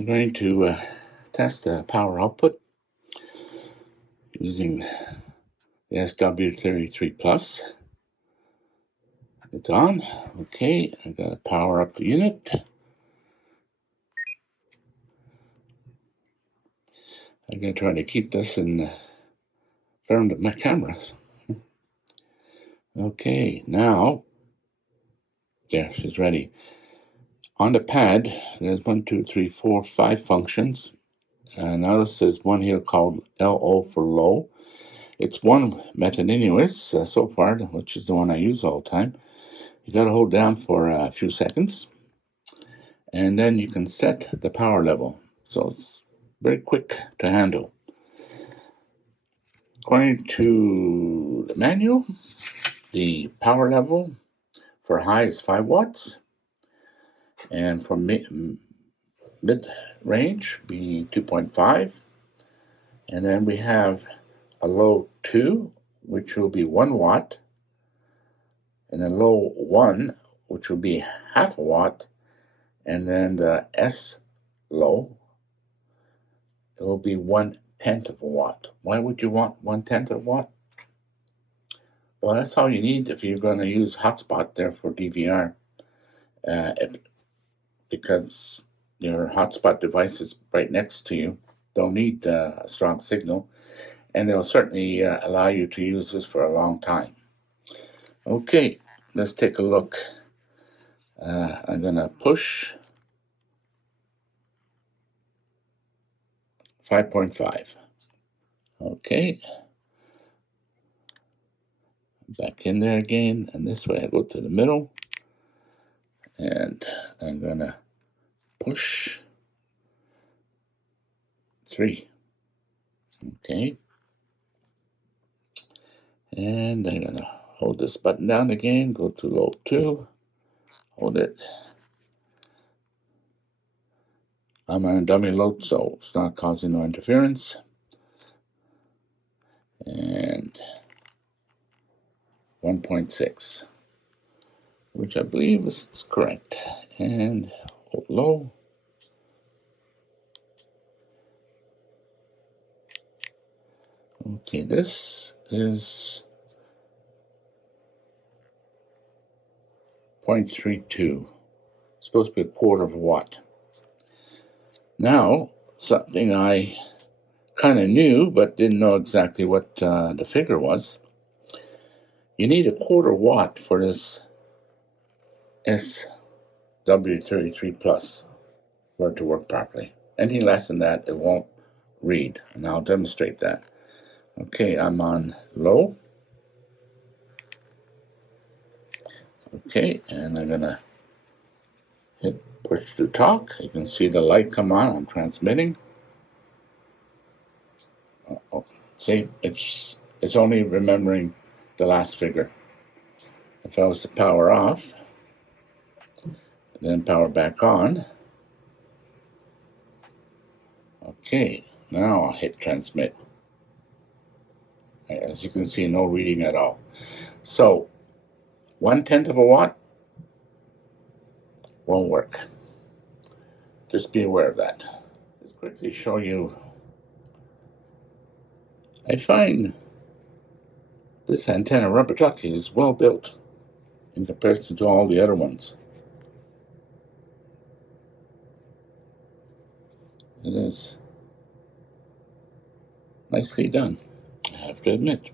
I'm going to test the power output using the SW33 Plus. It's on. Okay, I've got to power up the unit. I'm going to try to keep this in front of my cameras. Okay, now, there, she's ready. On the pad, there's 1, 2, 3, 4, 5 functions. Notice there's one here called LO for low. It's one method anyways, so far, which is the one I use all the time. You got to hold down for a few seconds, and then you can set the power level. So it's very quick to handle. According to the manual, the power level for high is 5 watts, and for mid-range be 2.5, and then we have a low 2, which will be 1 watt, and a low 1, which will be half a watt, and then the S low, it will be 1/10 of a watt. Why would you want 1/10 of a watt? Well, that's all you need if you're going to use hotspot there for DVR, because your hotspot device is right next to you. Don't need a strong signal, and it'll certainly allow you to use this for a long time. Okay, let's take a look. I'm going to push 5.5. Okay. Back in there again, and this way I go to the middle, and I'm going to push 3. Okay. And I'm going to hold this button down again, go to low 2, hold it. I'm on a dummy load, so it's not causing no interference. And 1.6, which I believe is correct. And hold low. Okay, this is 0.32. It's supposed to be a quarter of a watt. Now, something I kind of knew, but didn't know exactly what the figure was. You need a quarter watt for this SW33 Plus for it to work properly. Anything less than that, it won't read, and I'll demonstrate that. Okay, I'm on low. Okay, and I'm going to hit push to talk. You can see the light come on. I'm transmitting. See, it's only remembering the last figure. If I was to power off, then power back on. Okay, now I'll hit transmit. As you can see, no reading at all. So 1/10 of a watt won't work. Just be aware of that. Let's quickly show you. I find this antenna rubber duck is well built in comparison to all the other ones. It is nicely done, I have to admit.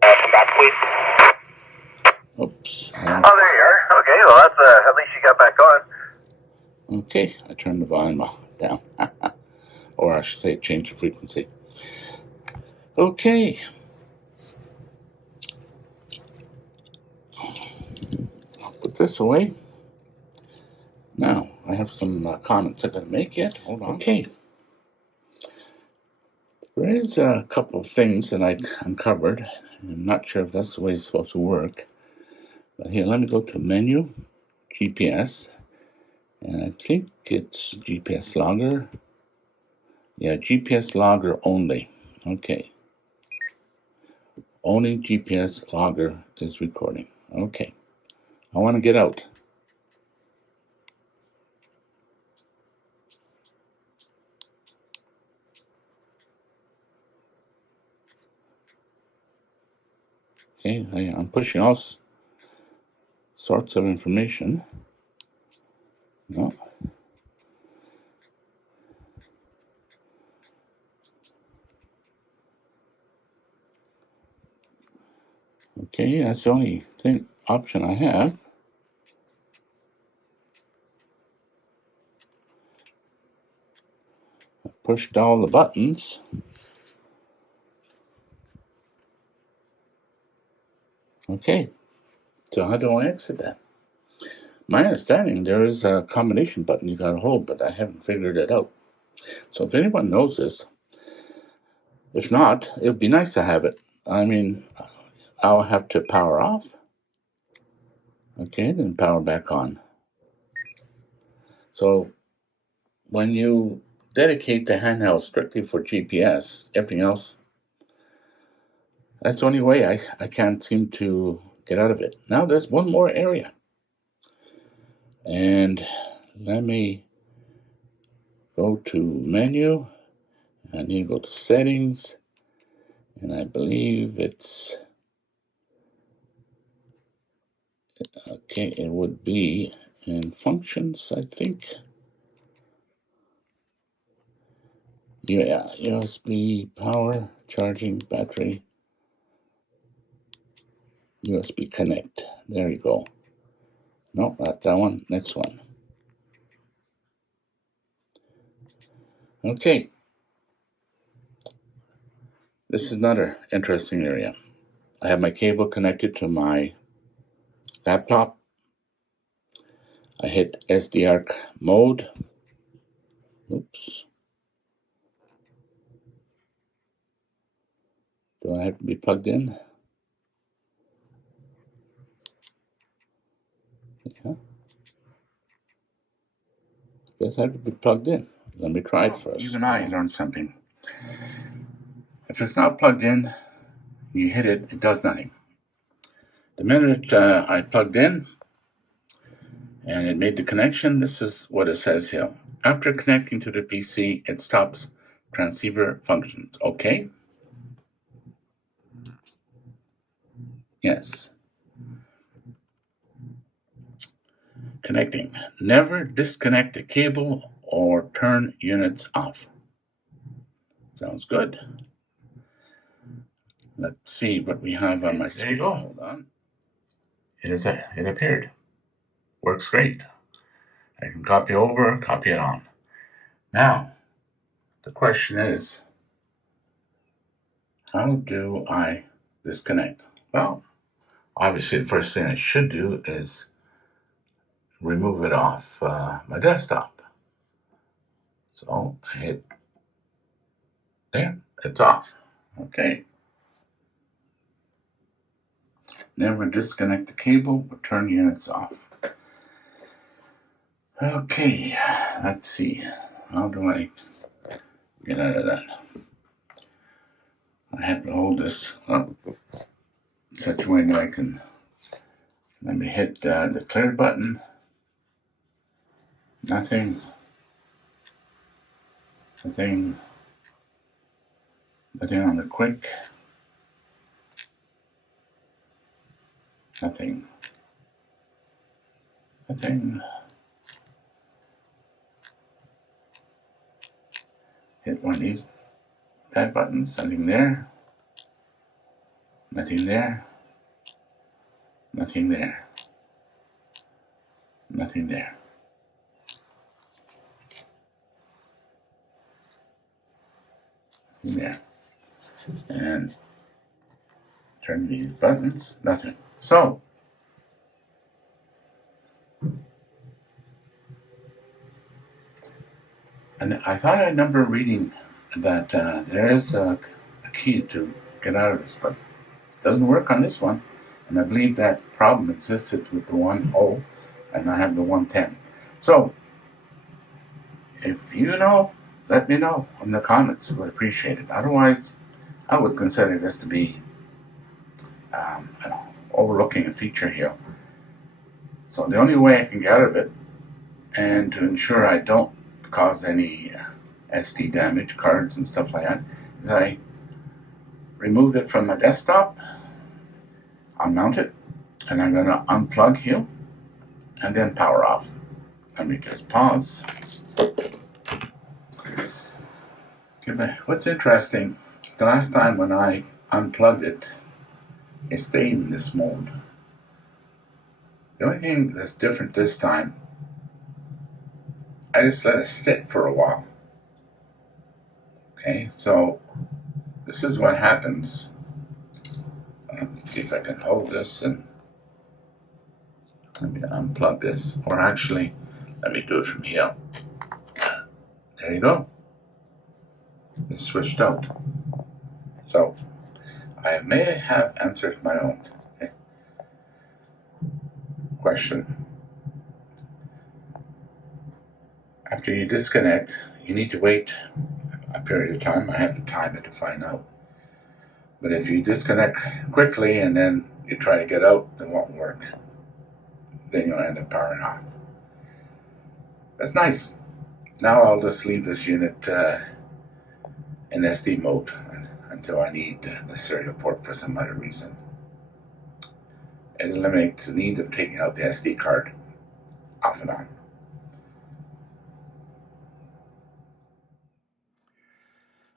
Come back, please. Oops. Oh, there you are. Okay, well, that's at least you got back on. Okay, I turned the volume down. Or I should say change the frequency. Okay. I'll put this away. Now, I have some comments I'm going to make yet. Hold on. Okay. There is a couple of things that I uncovered. I'm not sure if that's the way it's supposed to work. But here, let me go to menu, GPS, and I think it's GPS logger. Yeah, GPS logger only. Okay. Only GPS logger is recording. Okay. I want to get out. Okay, I'm pushing all sorts of information. No. Okay, that's the only option I have. I pushed all the buttons. Okay, so how do I exit that? My understanding, there is a combination button you gotta hold, but I haven't figured it out. So if anyone knows this, if not, it would be nice to have it. I mean, I'll have to power off. Okay, then power back on. So when you dedicate the handheld strictly for GPS, everything else, that's the only way I can't seem to get out of it. Now there's one more area. And let me go to menu. I need to go to settings. And I believe it's, okay, it would be in functions, I think. Yeah, USB power, charging, battery, USB connect. There you go. No, not that one. Next one. Okay. This is another interesting area. I have my cable connected to my laptop. I hit SDR mode. Oops. Do I have to be plugged in? Yeah. Guess I have to be plugged in. Let me try it first. Even I learned something. If it's not plugged in, you hit it, it does nothing. The minute I plugged in and it made the connection, this is what it says here. After connecting to the PC, it stops transceiver functions. Okay? Yes. Connecting. Never disconnect the cable or turn units off. Sounds good. Let's see what we have on my screen. There you go. Hold on. It appeared. Works great. I can copy over, copy it on. Now, the question is, how do I disconnect? Well, obviously the first thing I should do is remove it off my desktop. So I hit there, it's off. Okay. Never disconnect the cable or turn units off. Okay, let's see. How do I get out of that? I have to hold this up in such a way that I can, let me hit the clear button. Nothing. Nothing on the quick. Nothing. Hit one of these pad buttons. Nothing there. Nothing there. Nothing there. Nothing there. Nothing there. And turn these buttons. Nothing. So, and I thought I remember reading that there is a key to get out of this, but it doesn't work on this one. And I believe that problem existed with the 1.0, and I have the 1.10. So, if you know, let me know in the comments. I would appreciate it. Otherwise, I would consider this to be overlooking a feature here. So the only way I can get out of it, and to ensure I don't cause any SD damage, cards and stuff like that, is I removed it from my desktop, unmount it, and I'm going to unplug you and then power off. Let me just pause. What's interesting, the last time when I unplugged it, it stayed in this mode. The only thing that's different this time, I just let it sit for a while. Okay, so this is what happens. Let me see if I can hold this and let me unplug this. Or actually, let me do it from here. There you go. It's switched out. So I may have answered my own question. After you disconnect, you need to wait a period of time. I have to time it to find out. But if you disconnect quickly and then you try to get out, it won't work. Then you'll end up powering off. That's nice. Now I'll just leave this unit in SD mode until I need the serial port for some other reason. It eliminates the need of taking out the SD card off and on.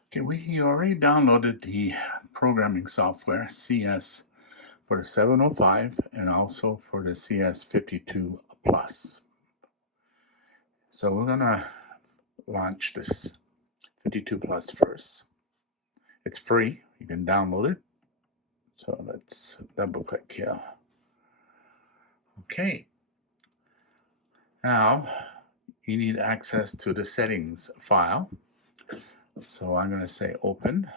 Okay, we already downloaded the programming software CS for the 705 and also for the CS52 Plus. So we're gonna launch this 52 Plus first. It's free, you can download it. So let's double click here. Okay. Now you need access to the settings file. So I'm gonna say open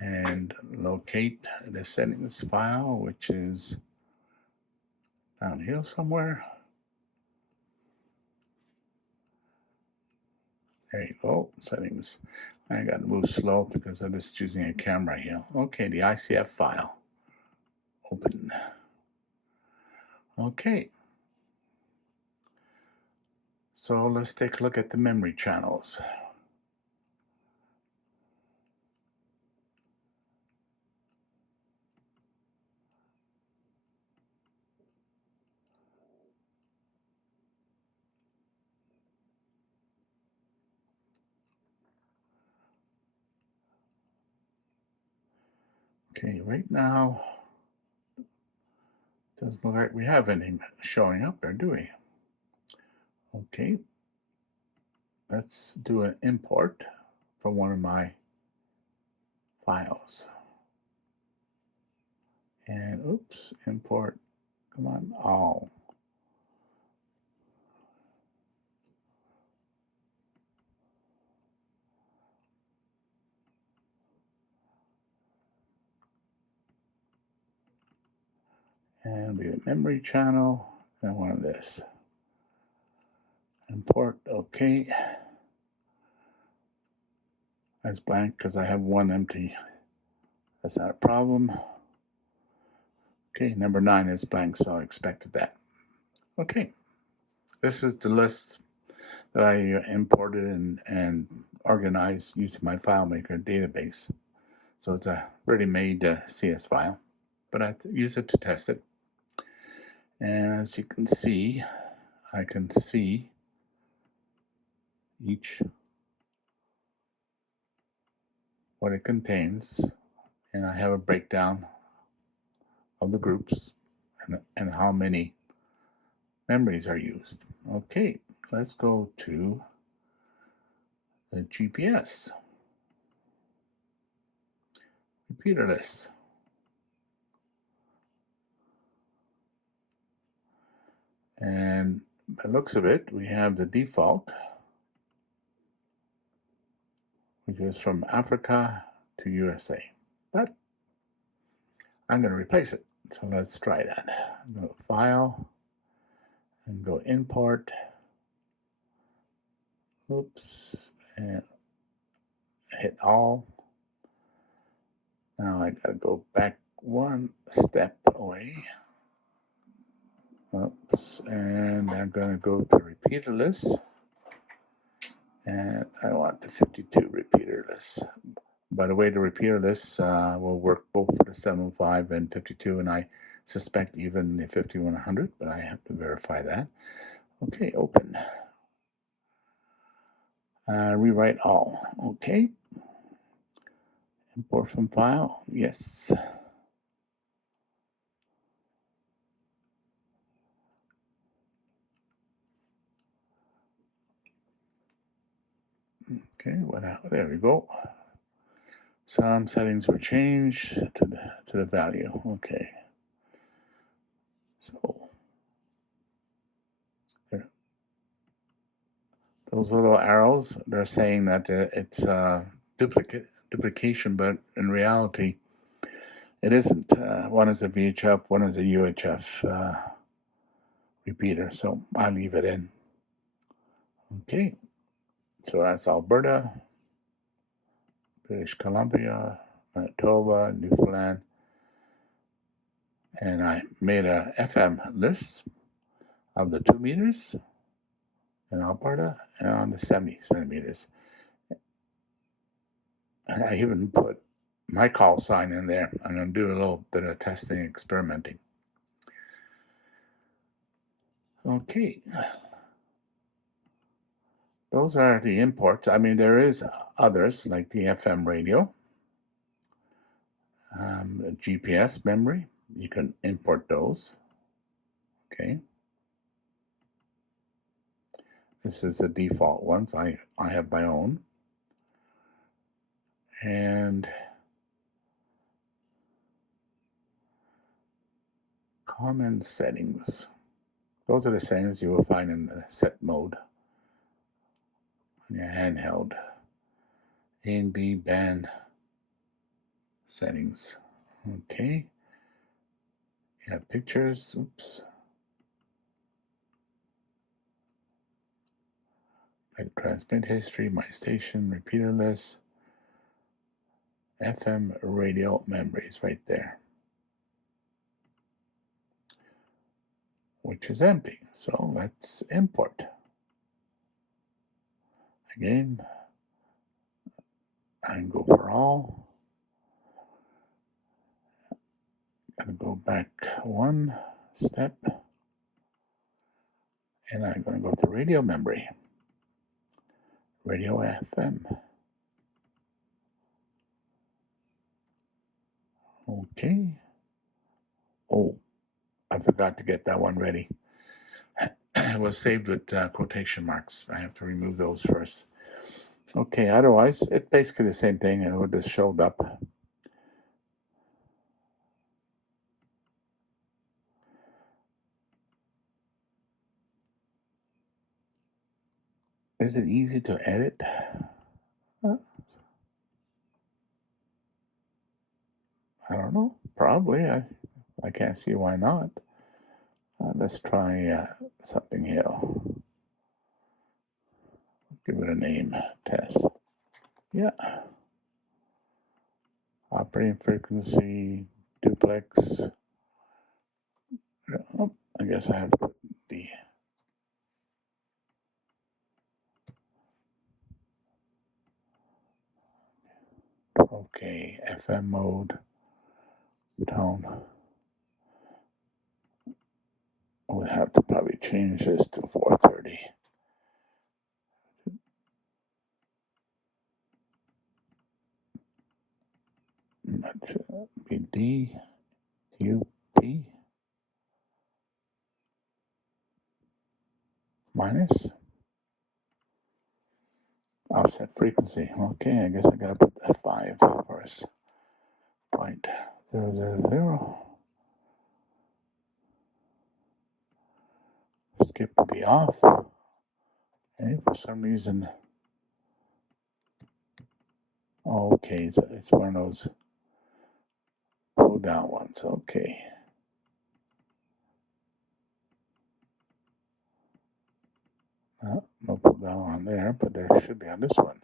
and locate the settings file, which is down here somewhere. There you go, settings. I got to move slow because I'm just using a camera here. Okay, the ICF file. Open. Okay. So let's take a look at the memory channels. Okay, right now, doesn't look like we have anything showing up there, do we? Okay, let's do an import from one of my files. And oops, import, come on, all. And we have memory channel, and one of this. Import, okay. That's blank because I have one empty. That's not a problem. Okay, number 9 is blank, so I expected that. Okay, this is the list that I imported and organized using my FileMaker database. So it's a ready-made CS file, but I use it to test it. And as you can see, I can see each what it contains, and I have a breakdown of the groups and how many memories are used. Okay, let's go to the GPS. Repeater list. And by the looks of it, we have the default, which is from Africa to USA. But I'm going to replace it. So let's try that. Go to File and go Import. Oops. And hit All. Now I got to go back one step away. Oops. And I'm going to go to Repeater list. And I want the 52 repeater list. By the way, the repeater list will work both for the 705 and 52, and I suspect even the 5100, but I have to verify that. Okay, open. Rewrite all. Okay. Import from file. Yes. Okay, there we go. Some settings were changed to the value. Okay. So those little arrows, they're saying that it's duplication, but in reality, it isn't. One is a VHF, one is a UHF repeater, so I leave it in. Okay, so that's Alberta, British Columbia, Manitoba, Newfoundland, and I made a FM list of the 2 meters in Alberta and on the 70 centimeters. And I even put my call sign in there. I'm going to do a little bit of testing, experimenting. Okay. Those are the imports. I mean, there is others like the FM radio, GPS memory. You can import those. Okay. This is the default ones. I have my own. And common settings. Those are the settings you will find in the set mode on your handheld. A and B band settings. Okay. You have pictures. Oops. Transmit history, my station, repeater list, FM radio memories right there, which is empty. So let's import. Again, I can go for all. I'm going to go back one step, and I'm going to go to radio memory, radio FM. Okay. Oh, I forgot to get that one ready. It was saved with quotation marks. I have to remove those first. Okay, otherwise, it's basically the same thing, and it would just showed up. Is it easy to edit? I don't know. Probably. I can't see why not. Let's try something here. Give it a name. Test. Yeah. Operating frequency, duplex. Oh, I guess I have to put the... Okay, FM mode, tone. We'll have to probably change this to 430. That should be D, U, P, minus offset frequency. Okay, I guess I gotta put a 5 first. 0.000. Skip the off. Okay, for some reason. Okay, so it's one of those pull down ones. Okay. No pull down on there, but there should be on this one.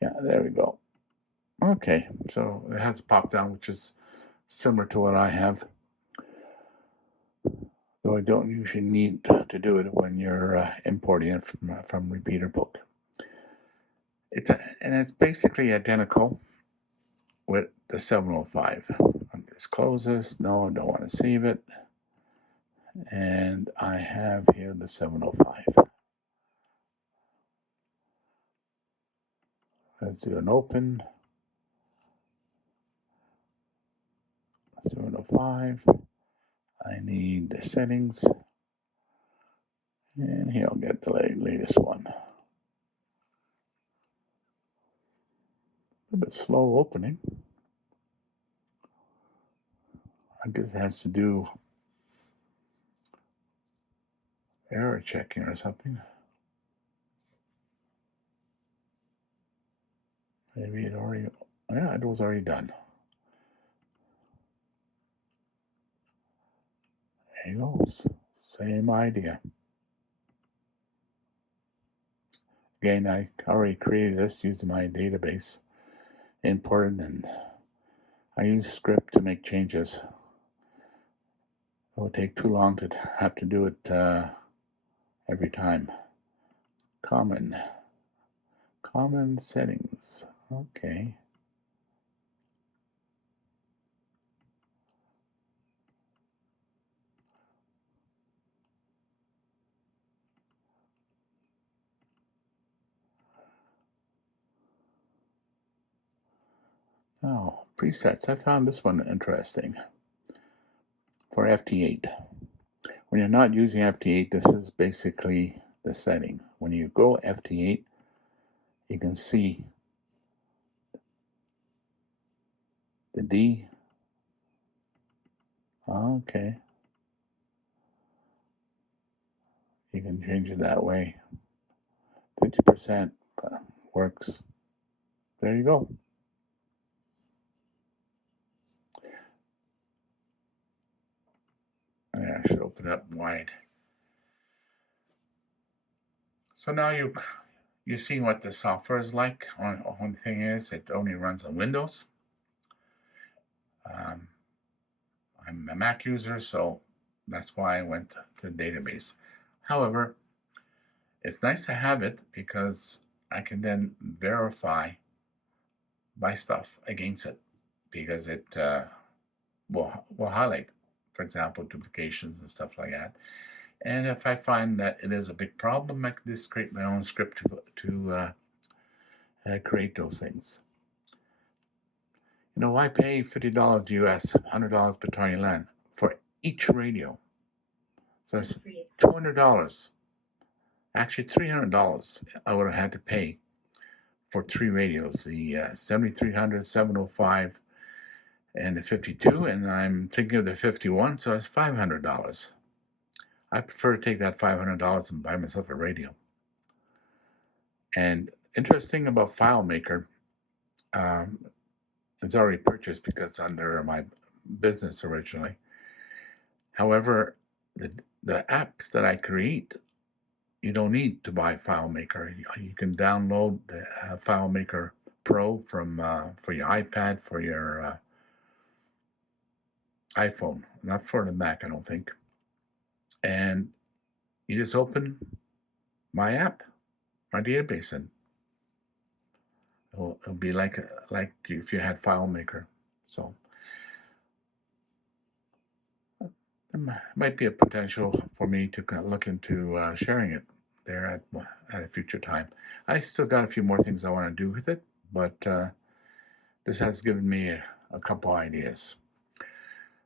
Yeah, there we go. Okay, so it has a pop down, which is similar to what I have. Though I don't usually need to do it when you're importing it from Repeater Book. it's basically identical with the 705. I'm just close this. No, I don't want to save it. And I have here the 705. Let's do an open. 705. I need the settings. And here I'll get the latest one. A bit slow opening. I guess it has to do error checking or something. Maybe it already, yeah, it was already done. There it goes. Same idea. Again, I already created this using my database, imported, and I use script to make changes. It would take too long to have to do it every time. Common settings. Okay. Now, presets. I found this one interesting for FT8. When you're not using FT8, this is basically the setting. When you go FT8, you can see the D. Okay. You can change it that way. 50% works. There you go. Yeah, I should open it up wide. So now you're seeing what the software is like. Only thing is, it only runs on Windows. I'm a Mac user, so that's why I went to the database. However, it's nice to have it because I can then verify my stuff against it, because it will highlight, for example, duplications and stuff like that. And if I find that it is a big problem, I can just create my own script to create those things. You know, I pay $50 US, $100 per Tiny Land for each radio. So it's $200. Actually, $300 I would have had to pay for 3 radios, the 7300, 705, and the 52, and I'm thinking of the 51, so it's $500. I prefer to take that $500 and buy myself a radio. And interesting about FileMaker, it's already purchased because it's under my business originally. However, the apps that I create, you don't need to buy FileMaker. You can download the FileMaker Pro from for your iPad, for your iPhone, not for the Mac, I don't think. And you just open my app, my database, and it'll be like if you had FileMaker. So there might be a potential for me to look into sharing it there at a future time. I still got a few more things I want to do with it, but this has given me a couple ideas.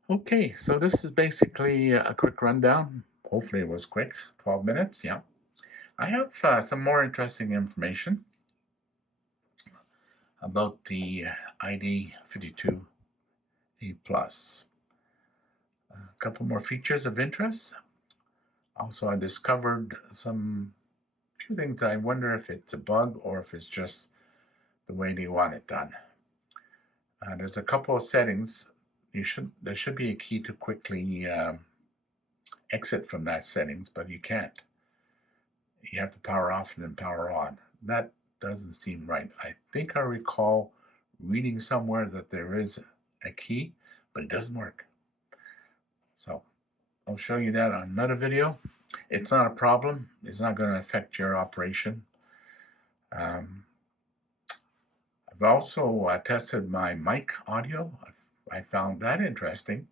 Okay, so this is basically a quick rundown. Hopefully it was quick, 12 minutes, yeah. I have some more interesting information about the ID-52 A+. A couple more features of interest. Also, I discovered few things. I wonder if it's a bug or if it's just the way they want it done. There's a couple of settings. There should be a key to quickly exit from that settings, but you can't. You have to power off and then power on. That doesn't seem right. I think I recall reading somewhere that there is a key, but it doesn't work. So I'll show you that on another video. It's not a problem. It's not going to affect your operation. I've also tested my mic audio. I found that interesting.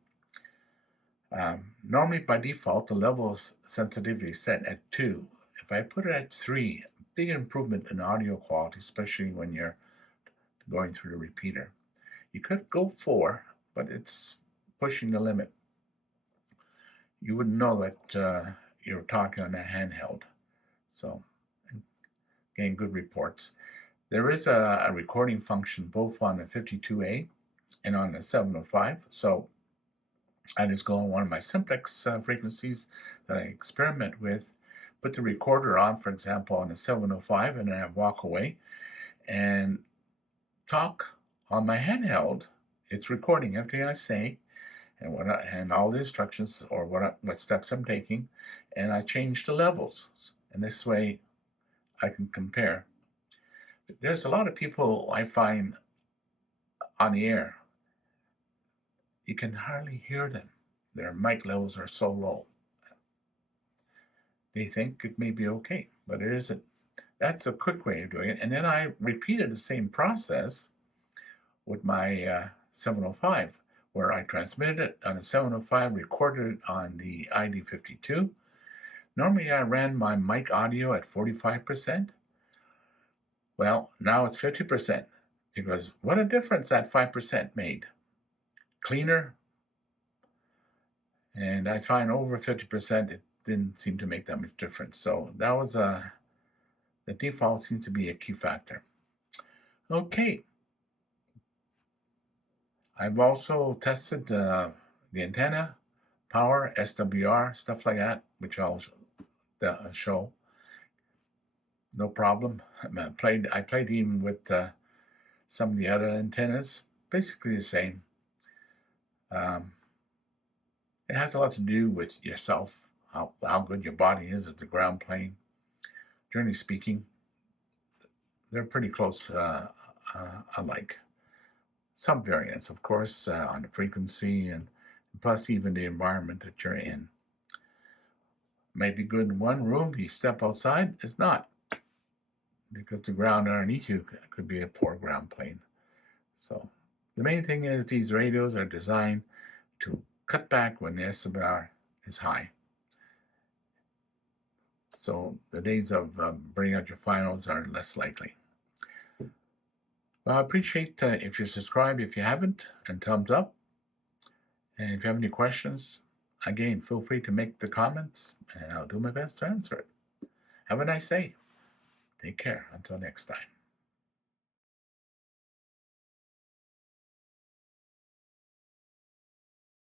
Normally, by default, the level of sensitivity is set at 2. If I put it at 3, big improvement in audio quality, especially when you're going through the repeater. You could go 4, but it's pushing the limit. You wouldn't know that you're talking on a handheld. So, getting good reports. There is a recording function both on the 52A and on the 705. So I just go on one of my simplex frequencies that I experiment with, put the recorder on, for example, on the 705, and then I walk away and talk on my handheld. It's recording everything I say and all the instructions or what steps I'm taking, and I change the levels. And this way I can compare. There's a lot of people I find on the air. You can hardly hear them. Their mic levels are so low. They think it may be okay, but it isn't. That's a quick way of doing it. And then I repeated the same process with my 705, where I transmitted it on a 705, recorded it on the ID-52. Normally I ran my mic audio at 45%. Well, now it's 50%, because what a difference that 5% made. Cleaner, and I find over 50%, it didn't seem to make that much difference. So that was the default seems to be a key factor. Okay. I've also tested the antenna, power, SWR, stuff like that, which I'll show. No problem. I played even with some of the other antennas, basically the same. It has a lot to do with yourself, how good your body is at the ground plane. Generally speaking, they're pretty close alike. Some variance, of course, on the frequency and plus even the environment that you're in. Might be good in one room, you step outside, it's not, because the ground underneath you could be a poor ground plane. So the main thing is these radios are designed to cut back when the SWR is high. So the days of bringing out your finals are less likely. Well, I appreciate if you subscribe if you haven't, and thumbs up. And if you have any questions, again, feel free to make the comments, and I'll do my best to answer it. Have a nice day. Take care. Until next time.